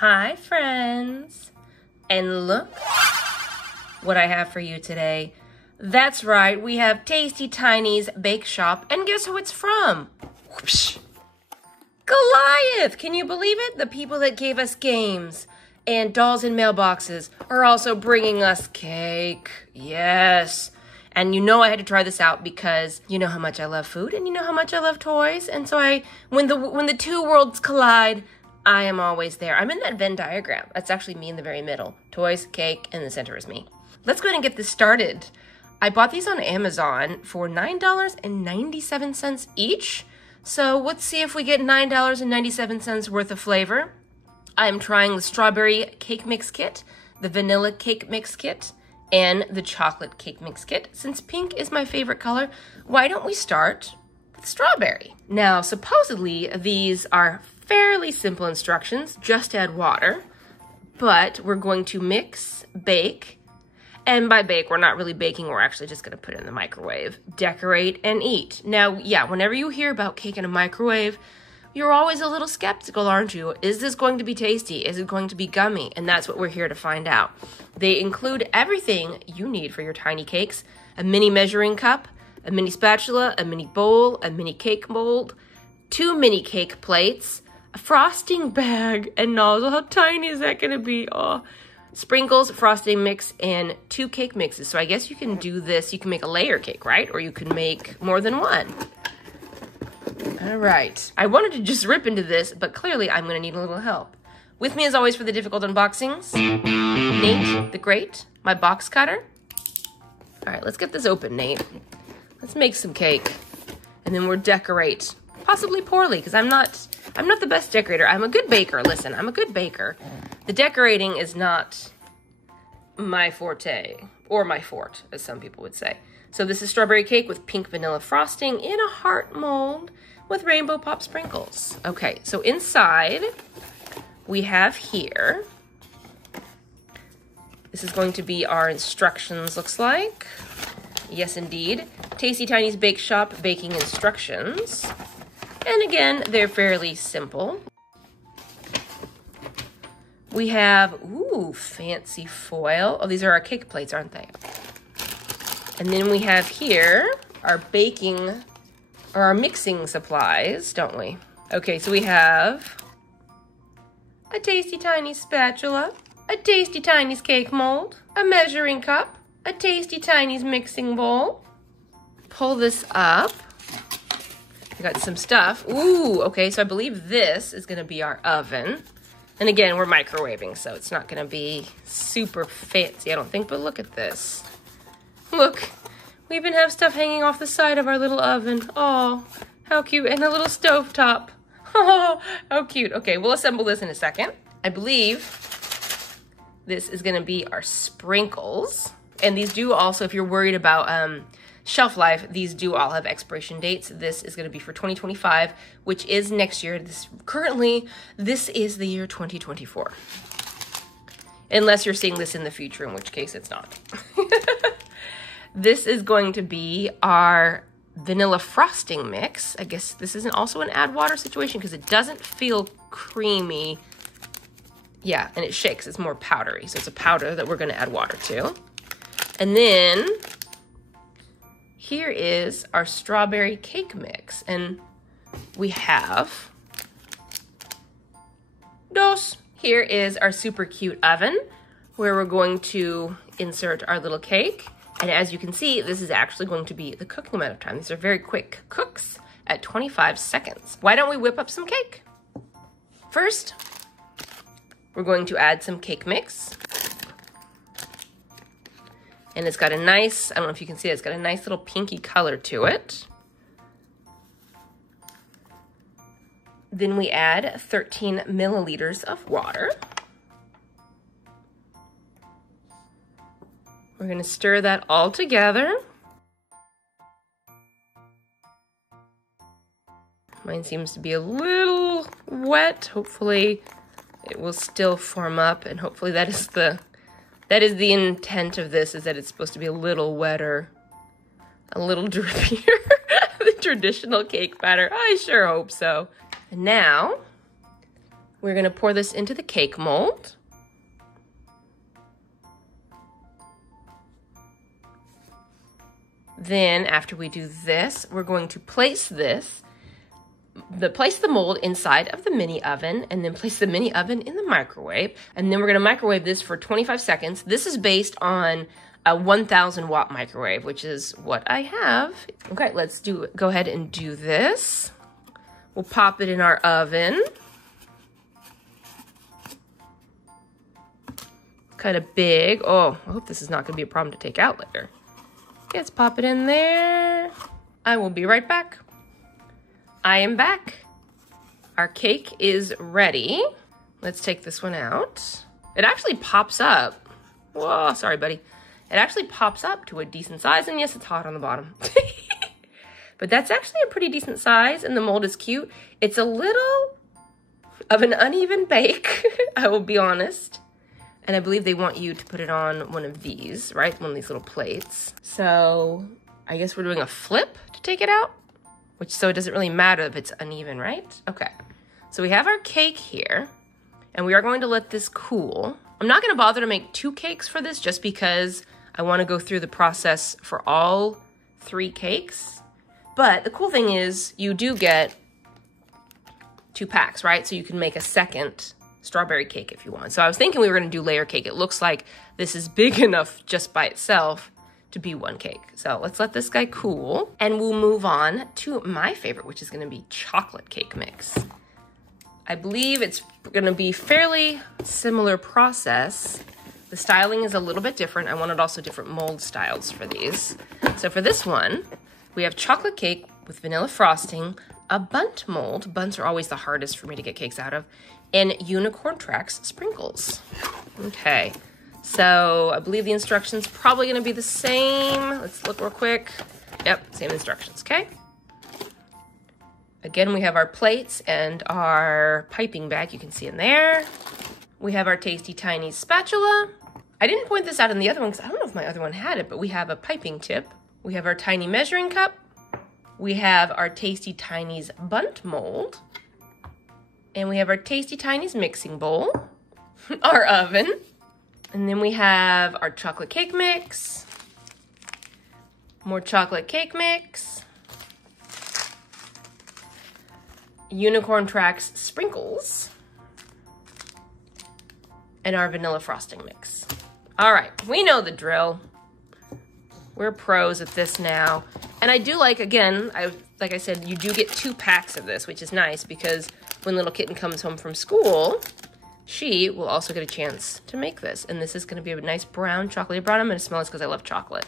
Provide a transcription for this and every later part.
Hi friends, and look what I have for you today. That's right, we have tasty Tinies Bake Shop, and guess who it's from? Whoosh. Goliath! Can you believe it? The people that gave us games and dolls in mailboxes are also bringing us cake. Yes. And you know I had to try this out because you know how much I love food and you know how much I love toys. And so when the two worlds collide, I am always there. I'm in that Venn diagram. That's actually me in the very middle. Toys, cake, and the center is me. Let's go ahead and get this started. I bought these on Amazon for $9.97 each. So let's see if we get $9.97 worth of flavor. I'm trying the strawberry cake mix kit, the vanilla cake mix kit, and the chocolate cake mix kit. Since pink is my favorite color, why don't we start with strawberry? Now, supposedly these are fairly simple instructions, just add water, but we're going to mix, bake, and by bake, we're not really baking, we're actually just gonna put it in the microwave, decorate, and eat. Now, yeah, whenever you hear about cake in a microwave, you're always a little skeptical, aren't you? Is this going to be tasty? Is it going to be gummy? And that's what we're here to find out. They include everything you need for your tiny cakes: a mini measuring cup, a mini spatula, a mini bowl, a mini cake mold, 2 mini cake plates, a frosting bag, and nozzle. How tiny is that gonna be? Oh, sprinkles, frosting mix, and 2 cake mixes. So I guess you can do this, you can make a layer cake, right? Or you can make more than one. All right, I wanted to just rip into this, but clearly I'm gonna need a little help. With me as always for the difficult unboxings, Nate the Great, my box cutter. All right, let's get this open, Nate. Let's make some cake, and then we'll decorate, possibly poorly, because I'm not the best decorator. I'm a good baker, listen, I'm a good baker. The decorating is not my forte, or my fort, as some people would say. So this is strawberry cake with pink vanilla frosting in a heart mold with rainbow pop sprinkles. Okay, so inside we have here, this is going to be our instructions, looks like. Yes, indeed. Tasty Tinies Bake Shop baking instructions. And again, they're fairly simple. We have, ooh, fancy foil. Oh, these are our cake plates, aren't they? And then we have here our baking, or our mixing supplies, don't we? Okay, so we have a tasty tiny spatula, a tasty Tinies cake mold, a measuring cup, a tasty Tinies mixing bowl. Pull this up. We got some stuff. Ooh, okay, so I believe this is gonna be our oven. And again, we're microwaving, so it's not gonna be super fancy, I don't think, but look at this. Look, we even have stuff hanging off the side of our little oven. Oh, how cute, and a little stovetop. Oh, how cute. Okay, we'll assemble this in a second. I believe this is gonna be our sprinkles. And these do also, if you're worried about shelf life, these do all have expiration dates. This is gonna be for 2025, which is next year. Currently, this is the year 2024. Unless you're seeing this in the future, in which case it's not. This is going to be our vanilla frosting mix. I guess this isn't also an add water situation because it doesn't feel creamy. Yeah, and it shakes, it's more powdery. So it's a powder that we're gonna add water to. And then here is our strawberry cake mix. And we have dos. Here is our super cute oven where we're going to insert our little cake. And as you can see, this is actually going to be the cooking amount of time. These are very quick cooks at 25 seconds. Why don't we whip up some cake? First, we're going to add some cake mix. And it's got a nice, I don't know if you can see it, it's got a nice little pinky color to it. Then we add 13 milliliters of water. We're gonna stir that all together. Mine seems to be a little wet. Hopefully it will still form up, and hopefully that is the intent of this, is that it's supposed to be a little wetter, a little drippier. The traditional cake batter. I sure hope so. And now We're gonna pour this into the cake mold. Then after we do this, we're going to place the mold inside of the mini oven, and then place the mini oven in the microwave. And then we're gonna microwave this for 25 seconds. This is based on a 1000 watt microwave, which is what I have. Okay, let's go ahead and do this. We'll pop it in our oven. Kind of big. Oh, I hope this is not gonna be a problem to take out later. Okay, let's pop it in there. I will be right back. I am back. Our cake is ready. Let's take this one out. It actually pops up. Whoa, sorry, buddy. It actually pops up to a decent size, and yes, it's hot on the bottom. But that's actually a pretty decent size, and the mold is cute. It's a little of an uneven bake, I will be honest. And I believe they want you to put it on one of these, right? One of these little plates. So I guess we're doing a flip to take it out, so it doesn't really matter if it's uneven, right? Okay, so we have our cake here, and we are going to let this cool. I'm not gonna bother to make 2 cakes for this just because I wanna go through the process for all 3 cakes. But the cool thing is you do get 2 packs, right? So you can make a second strawberry cake if you want. So I was thinking we were gonna do layer cake. It looks like this is big enough just by itself to be 1 cake. So let's let this guy cool, and we'll move on to my favorite, which is gonna be chocolate cake mix. I believe it's gonna be fairly similar process. The styling is a little bit different. I wanted also different mold styles for these. So for this one, we have chocolate cake with vanilla frosting, a bunt mold. Bunts are always the hardest for me to get cakes out of, and unicorn tracks sprinkles. Okay, so I believe the instructions probably gonna be the same. Let's look real quick. Yep, same instructions, okay? Again, we have our plates and our piping bag, you can see in there. We have our Tasty Tinies spatula. I didn't point this out in the other one because I don't know if my other one had it, but we have a piping tip. We have our tiny measuring cup. We have our Tasty Tinies bunt mold. And we have our Tasty Tinies mixing bowl, our oven. And then we have our chocolate cake mix, more chocolate cake mix, unicorn tracks sprinkles, and our vanilla frosting mix. All right, we know the drill. We're pros at this now. And I do like, again, like I said, you do get 2 packs of this, which is nice because when little kitten comes home from school, she will also get a chance to make this. And this is gonna be a nice brown, chocolatey brown. I'm gonna smell this because I love chocolate.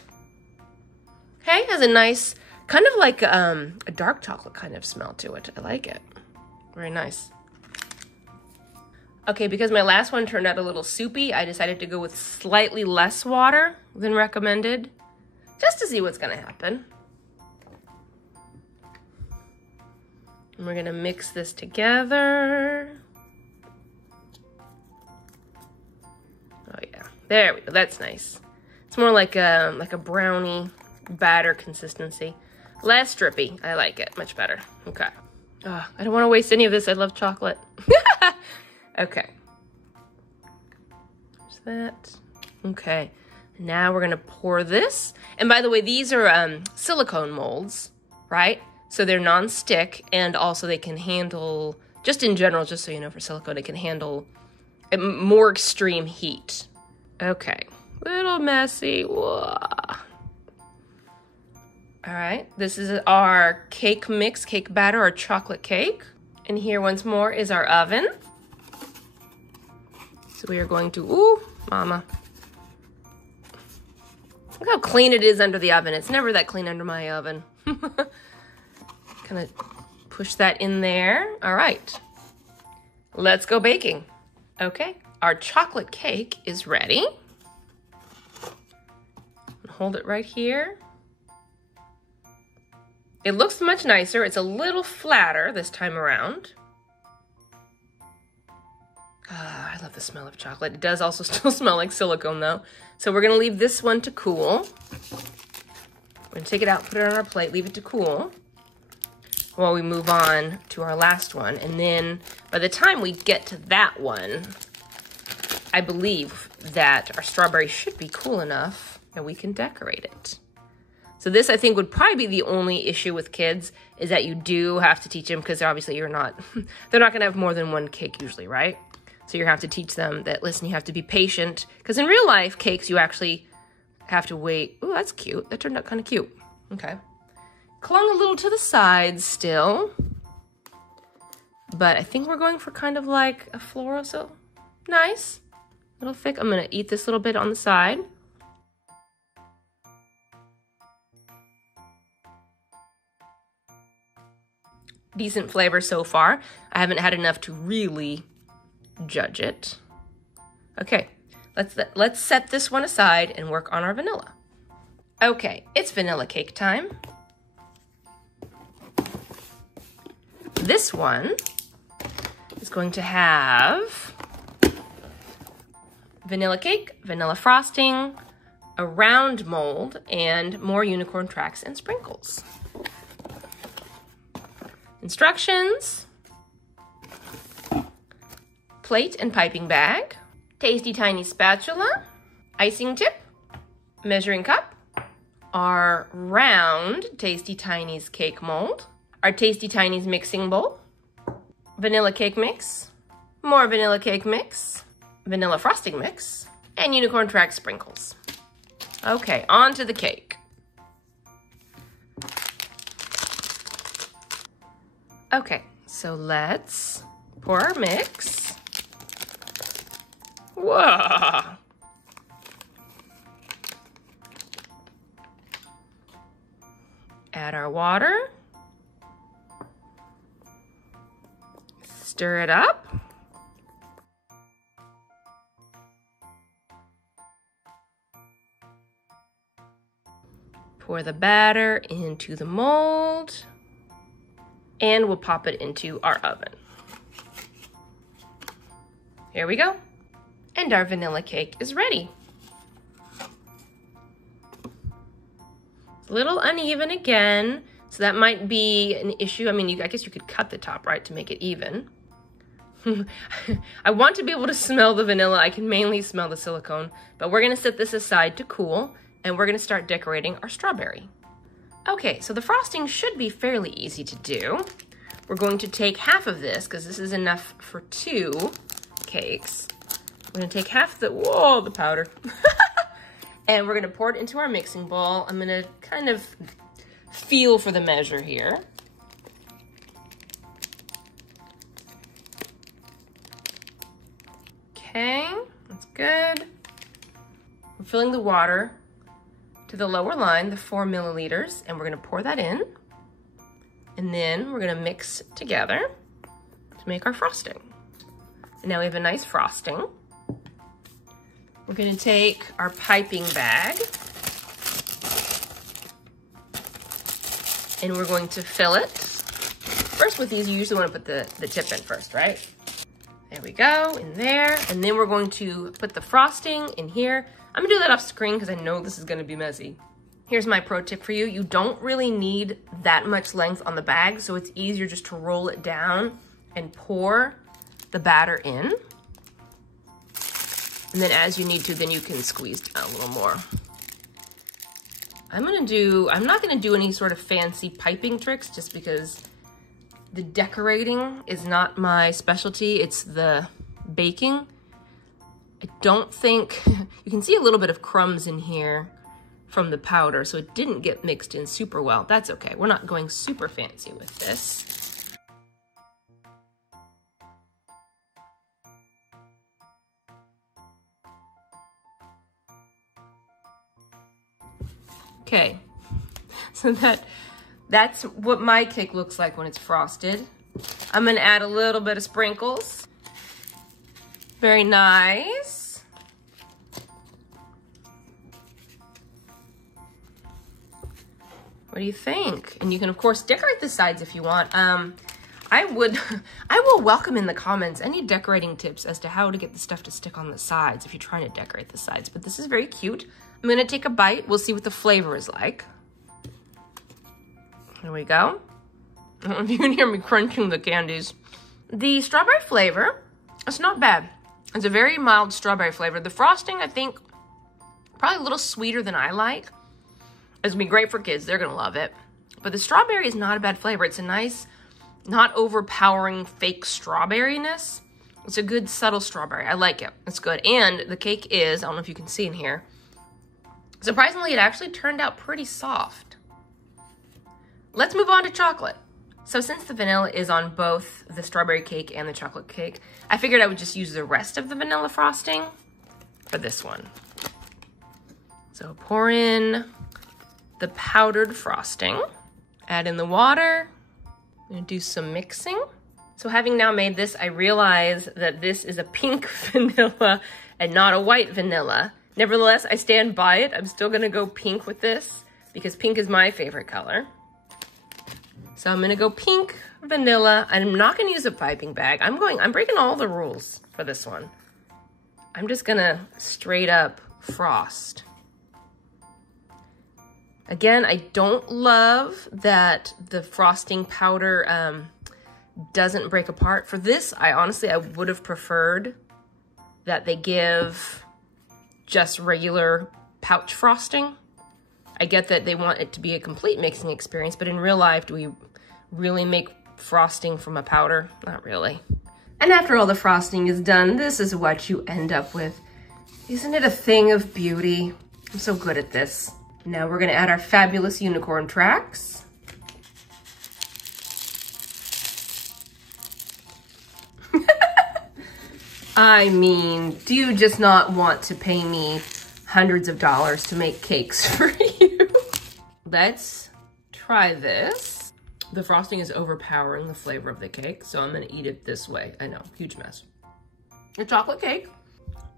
Okay, has a nice, kind of like a dark chocolate kind of smell to it. I like it, very nice. Okay, because my last one turned out a little soupy, I decided to go with slightly less water than recommended, just to see what's gonna happen. And we're gonna mix this together. Oh yeah, there we go, that's nice. It's more like a brownie batter consistency. Less drippy, I like it, much better. Okay. Oh, I don't wanna waste any of this, I love chocolate. Okay. There's that. Okay, now we're gonna pour this. And by the way, these are silicone molds, right? So they're non-stick, and also they can handle, just in general, just so you know, for silicone, it can handle more extreme heat. Okay, little messy. Whoa. All right, this is our cake mix, cake batter, our chocolate cake. And here once more is our oven. So we are going to, ooh, mama. Look how clean it is under the oven. It's never that clean under my oven. Gonna push that in there. All right, let's go baking. Okay, our chocolate cake is ready. Hold it right here. It looks much nicer. It's a little flatter this time around. I love the smell of chocolate. It does also still smell like silicone though. So we're gonna leave this one to cool. We're gonna take it out, put it on our plate, leave it to cool. while we move on to our last one. And then by the time we get to that one, I believe that our strawberry should be cool enough that we can decorate it. So this, I think, would probably be the only issue with kids, is that you do have to teach them, because obviously they're not going to have more than one cake usually, right? So you have to teach them that, listen, you have to be patient, because in real life cakes, you actually have to wait. Oh, that's cute. That turned out kind of cute. Okay. Clung a little to the sides still, but I think we're going for kind of like a floral, so nice. A little thick. I'm gonna eat this little bit on the side. Decent flavor so far. I haven't had enough to really judge it. Okay, let's set this one aside and work on our vanilla. Okay, it's vanilla cake time. This one is going to have vanilla cake, vanilla frosting, a round mold, and more unicorn tracks and sprinkles. Instructions: plate and piping bag, tasty tiny spatula, icing tip, measuring cup, our round Tasty Tinies cake mold, our Tasty Tinies mixing bowl, vanilla cake mix, more vanilla cake mix, vanilla frosting mix, and unicorn track sprinkles. Okay, on to the cake. Okay, so let's pour our mix. Whoa! Add our water. Stir it up. Pour the batter into the mold, and we'll pop it into our oven. Here we go. And our vanilla cake is ready. It's a little uneven again, so that might be an issue. I mean, I guess you could cut the top, right, to make it even. I want to be able to smell the vanilla. I can mainly smell the silicone, but we're gonna set this aside to cool, and we're gonna start decorating our strawberry. Okay, so the frosting should be fairly easy to do. We're going to take half of this, because this is enough for 2 cakes. We're gonna take half the, whoa, the powder. And we're gonna pour it into our mixing bowl. I'm gonna kind of feel for the measure here. Okay, that's good. We're filling the water to the lower line, the 4 milliliters, and we're gonna pour that in. And then we're gonna mix together to make our frosting. And now we have a nice frosting. We're gonna take our piping bag and we're going to fill it. First with these, you usually wanna put the tip in first, right? There we go, in there. And then we're going to put the frosting in here. I'm gonna do that off screen because I know this is gonna be messy. Here's my pro tip for you. You don't really need that much length on the bag, so it's easier just to roll it down and pour the batter in. And then as you need to, then you can squeeze down a little more. I'm not gonna do any sort of fancy piping tricks just because the decorating is not my specialty, it's the baking. I don't think, you can see a little bit of crumbs in here from the powder, so it didn't get mixed in super well. That's okay, we're not going super fancy with this. Okay, so that's what my cake looks like when it's frosted. I'm gonna add a little bit of sprinkles. Very nice. What do you think? And you can of course decorate the sides if you want. I will welcome in the comments any decorating tips as to how to get the stuff to stick on the sides if you're trying to decorate the sides, but this is very cute. I'm gonna take a bite. We'll see what the flavor is like. Here we go. I don't know if you can hear me crunching the candies. The strawberry flavor, it's not bad. It's a very mild strawberry flavor. The frosting, I think, probably a little sweeter than I like. It's gonna be great for kids. They're gonna love it. But the strawberry is not a bad flavor. It's a nice, not overpowering fake strawberryness. It's a good subtle strawberry. I like it. It's good. And the cake is, I don't know if you can see in here, surprisingly, it actually turned out pretty soft. Let's move on to chocolate. So since the vanilla is on both the strawberry cake and the chocolate cake, I figured I would just use the rest of the vanilla frosting for this one. So pour in the powdered frosting, add in the water, I'm gonna do some mixing. So having now made this, I realize that this is a pink vanilla and not a white vanilla. Nevertheless, I stand by it. I'm still gonna go pink with this because pink is my favorite color. So I'm gonna go pink vanilla. I'm not gonna use a piping bag. I'm breaking all the rules for this one. I'm just gonna straight up frost. Again, I don't love that the frosting powder doesn't break apart. For this, I would have preferred that they give just regular pouch frosting. I get that they want it to be a complete mixing experience, but in real life, do we really make frosting from a powder? Not really. And after all the frosting is done, this is what you end up with. Isn't it a thing of beauty? I'm so good at this. Now we're gonna add our fabulous unicorn tracks. I mean, do you just not want to pay me hundreds of dollars to make cakes for you? Let's try this. The frosting is overpowering the flavor of the cake, so I'm gonna eat it this way. I know, huge mess. The chocolate cake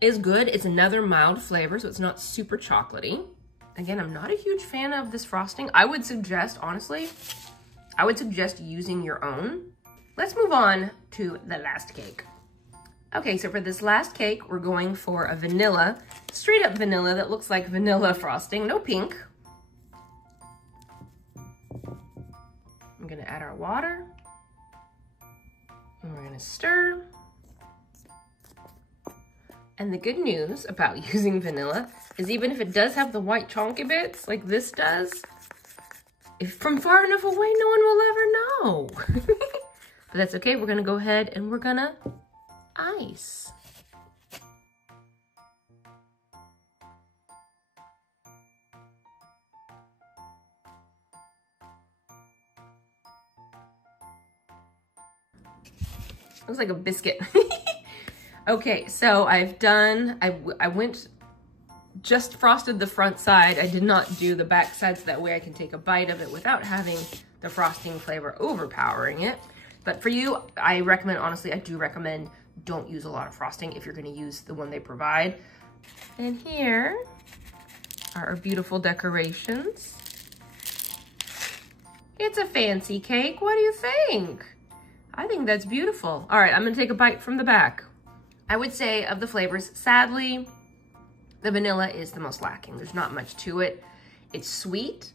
is good. It's another mild flavor, so it's not super chocolatey. Again, I'm not a huge fan of this frosting. I would suggest, honestly, I would suggest using your own. Let's move on to the last cake. Okay, so for this last cake, we're going for a vanilla, straight up vanilla that looks like vanilla frosting, no pink. I'm gonna add our water, and we're gonna stir. And the good news about using vanilla is even if it does have the white chunky bits, like this does, if from far enough away, no one will ever know. But that's okay, we're gonna go ahead and we're gonna ice. Looks like a biscuit. Okay, so I went, just frosted the front side. I did not do the back side so that way I can take a bite of it without having the frosting flavor overpowering it. But for you, I recommend, honestly, I do recommend don't use a lot of frosting if you're gonna use the one they provide. And here are our beautiful decorations. It's a fancy cake, what do you think? I think that's beautiful. All right, I'm gonna take a bite from the back. I would say of the flavors, sadly, the vanilla is the most lacking. There's not much to it. It's sweet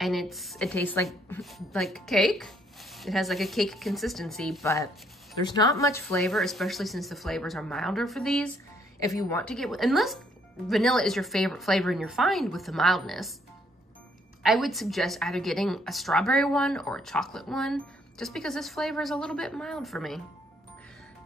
and it tastes like cake. It has like a cake consistency, but there's not much flavor, especially since the flavors are milder for these. If you want to get, unless vanilla is your favorite flavor and you're fine with the mildness, I would suggest either getting a strawberry one or a chocolate one, just because this flavor is a little bit mild for me.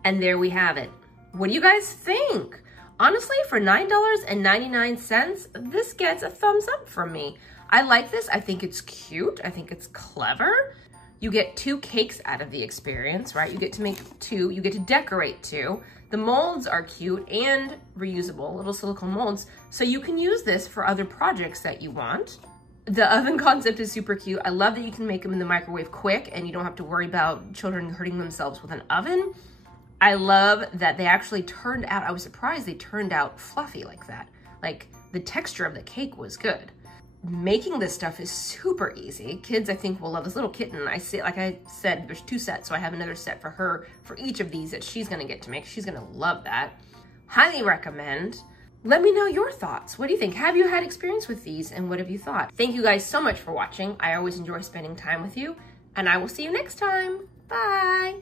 And there we have it. What do you guys think? Honestly, for $9.99, this gets a thumbs up from me. I like this. I think it's cute. I think it's clever. You get 2 cakes out of the experience, right? You get to make 2. You get to decorate 2. The molds are cute and reusable, little silicone molds. So you can use this for other projects that you want. The oven concept is super cute. I love that you can make them in the microwave quick and you don't have to worry about children hurting themselves with an oven. I love that they actually turned out, I was surprised they turned out fluffy like that. Like the texture of the cake was good. Making this stuff is super easy. Kids, I think, will love this little kitten. I see, like I said, there's 2 sets, so I have another set for her for each of these that she's gonna get to make. She's gonna love that. Highly recommend. Let me know your thoughts. What do you think? Have you had experience with these and what have you thought? Thank you guys so much for watching. I always enjoy spending time with you. And I will see you next time. Bye.